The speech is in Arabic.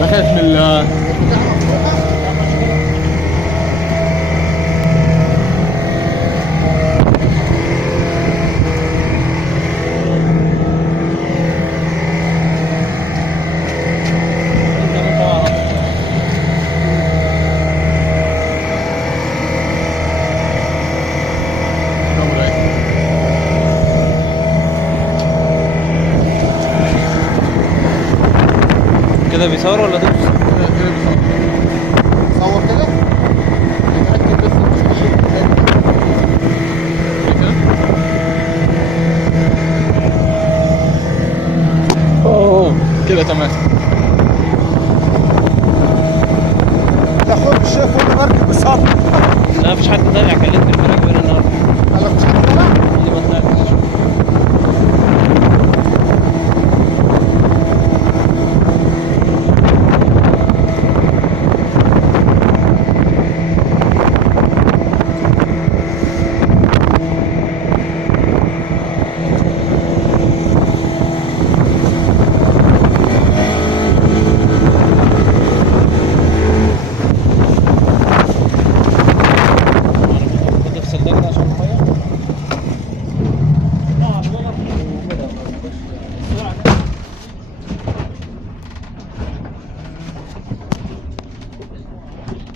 بخاف من كده بيصور ولا دوس؟ كده بيصور. صور كده يتأكد بس مش كده. اوه كده تمام.